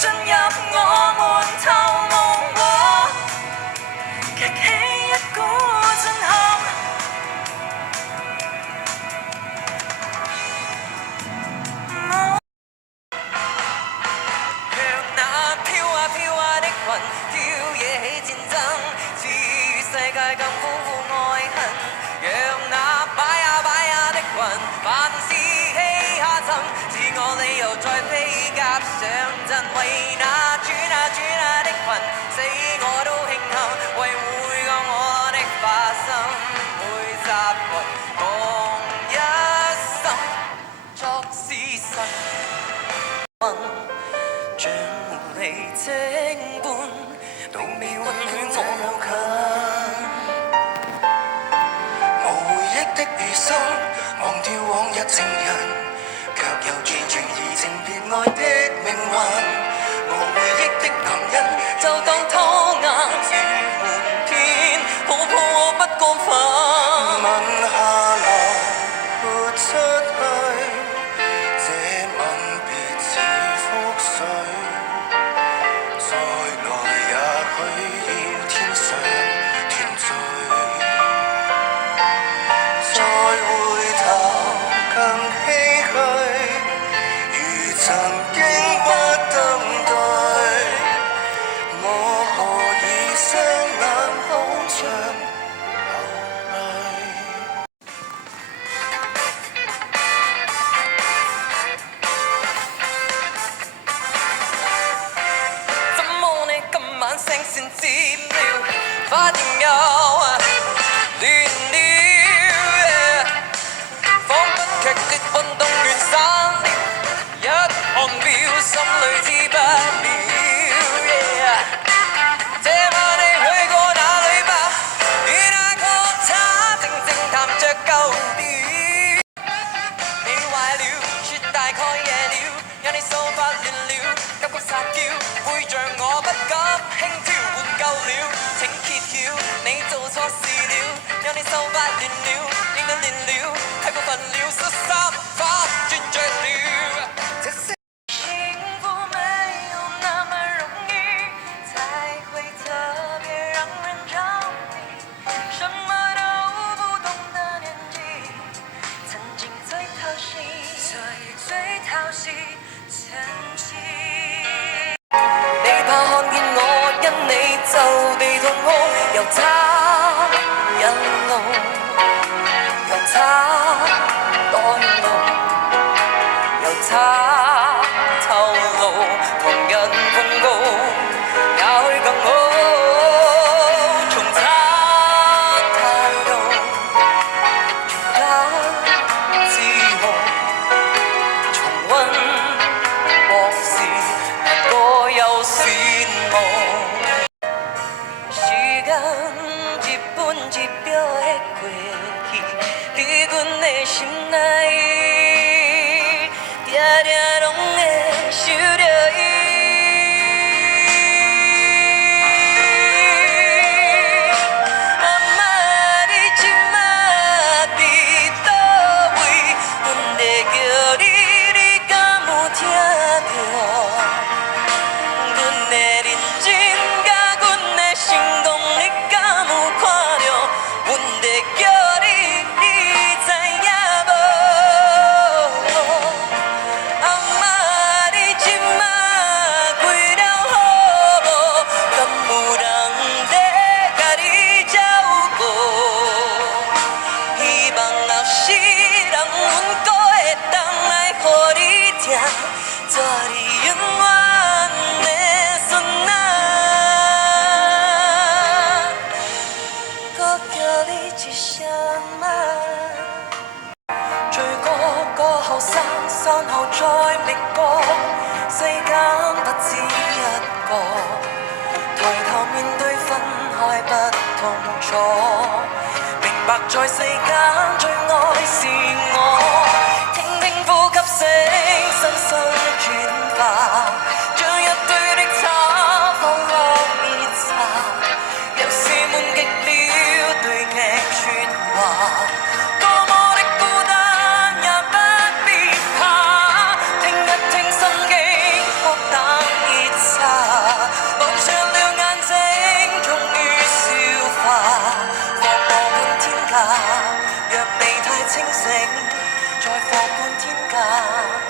進入我們頭夢和激起一股震撼。讓那飄啊飄啊的雲挑惹起戰爭，賜予世界更豐富愛恨。讓那擺啊擺啊的雲凡事欺下沉，自我理由再飛鴿上陣。為那轉啊轉啊的雲死我都慶幸，為每個我的化身每集雲共一心作事實。像狐狸精般，都未允許我靠近。無回憶的餘生，忘掉往日情人，卻又注定移情別愛的命運。無回憶的男人，就當拖硬如瞞天，抱抱我不過分。吻下來，潑出去，這吻別似覆水。再來也許要天上團聚，再回頭更唏噓，如曾經不登對，我何以雙眼好像流淚。怎麼你今晚聲線接了，發現又亂了，彷彿劇烈運動員散了，一看表心裏知不了。這晚你去過哪裏吧？與那個他靜靜談着舊調。你壞了，說大概夜了，讓你秀發亂了，急急撒嬌，背着我不敢輕佻，換夠了，請揭曉，你做錯事了，讓你秀發亂了，應該練了，太過分了，失三法轉着了。這些幸福沒有那麼容易，才會特別讓人着迷，什麼都不懂的年紀，曾經最討喜，最討喜，曾經。你怕看見我因你就地痛哭，由他引路，由他代勞，由他透露，旁人奉告，也許更好。從他態度，從他自豪，重溫往事，難過又羨慕。時間一分一秒的過去，在阮的心內，定定攏會想着伊。阿媽，你現在佇佗位？阮在叫你，你敢有聽到？阮的認真甲阮的成功，你敢有看到？阮在叫你，你知影無？阿媽，你現在過了好無？敢有人在甲你照顧？希望後世人阮閣會當來予你聽，做你永遠的孫仔，閣叫你一聲媽。醉過後散，散後再覓過，世間不止一個，抬頭面對分開不痛楚，明白在世間最愛是我，聽聽呼吸聲，身心轉化，將一堆的茶放落熱茶，若是悶極了對鏡說話，多麼的孤單也不必怕，聽一聽心經，莫等熱若未太清醒，再放半天假。